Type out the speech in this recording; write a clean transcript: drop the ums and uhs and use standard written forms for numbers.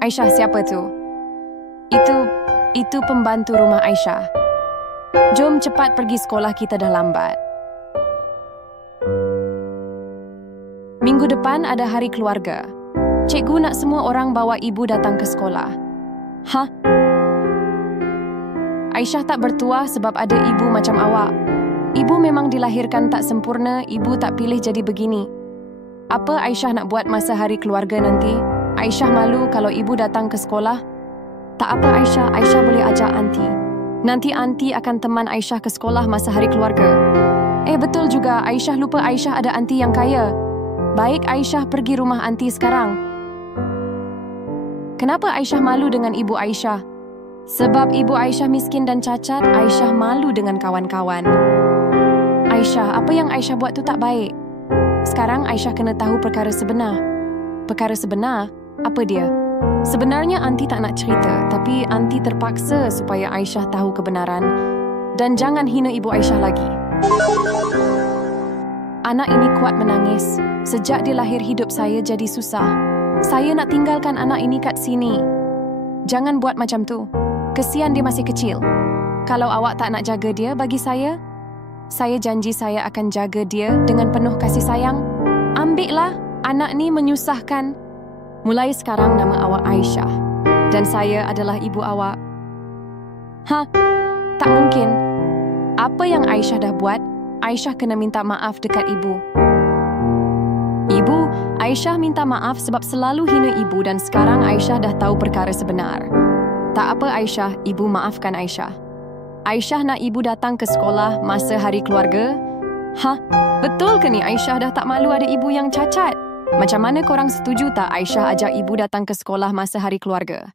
Aisyah, siapa tu? Itu pembantu rumah Aisyah. Jom cepat pergi sekolah, kita dah lambat. Minggu depan ada hari keluarga. Cikgu nak semua orang bawa ibu datang ke sekolah. Hah? Aisyah tak bertuah sebab ada ibu macam awak. Ibu memang dilahirkan tak sempurna, ibu tak pilih jadi begini. Apa Aisyah nak buat masa hari keluarga nanti? Aisyah malu kalau ibu datang ke sekolah. Tak apa Aisyah boleh ajak aunty. Nanti aunty akan teman Aisyah ke sekolah masa hari keluarga. Betul juga, Aisyah lupa Aisyah ada aunty yang kaya. Baik, Aisyah pergi rumah aunty sekarang. Kenapa Aisyah malu dengan ibu Aisyah? Sebab ibu Aisyah miskin dan cacat, Aisyah malu dengan kawan-kawan. Aisyah, apa yang Aisyah buat tu tak baik. Sekarang Aisyah kena tahu perkara sebenar. Perkara sebenar? Apa dia? Sebenarnya aunty tak nak cerita, tapi aunty terpaksa supaya Aisyah tahu kebenaran. Dan jangan hina ibu Aisyah lagi. Anak ini kuat menangis. Sejak dia lahir hidup saya jadi susah. Saya nak tinggalkan anak ini kat sini. Jangan buat macam tu. Kesian dia masih kecil. Kalau awak tak nak jaga dia bagi saya janji saya akan jaga dia dengan penuh kasih sayang. Ambillah, anak ni menyusahkan. Mulai sekarang nama awak Aisyah. Dan saya adalah ibu awak. Tak mungkin. Apa yang Aisyah dah buat, Aisyah kena minta maaf dekat ibu. Ibu, Aisyah minta maaf sebab selalu hina ibu dan sekarang Aisyah dah tahu perkara sebenar. Tak apa Aisyah, ibu maafkan Aisyah. Aisyah nak ibu datang ke sekolah masa hari keluarga. Betul ke ni Aisyah dah tak malu ada ibu yang cacat? Macam mana korang setuju tak Aisyah ajak ibu datang ke sekolah masa hari keluarga?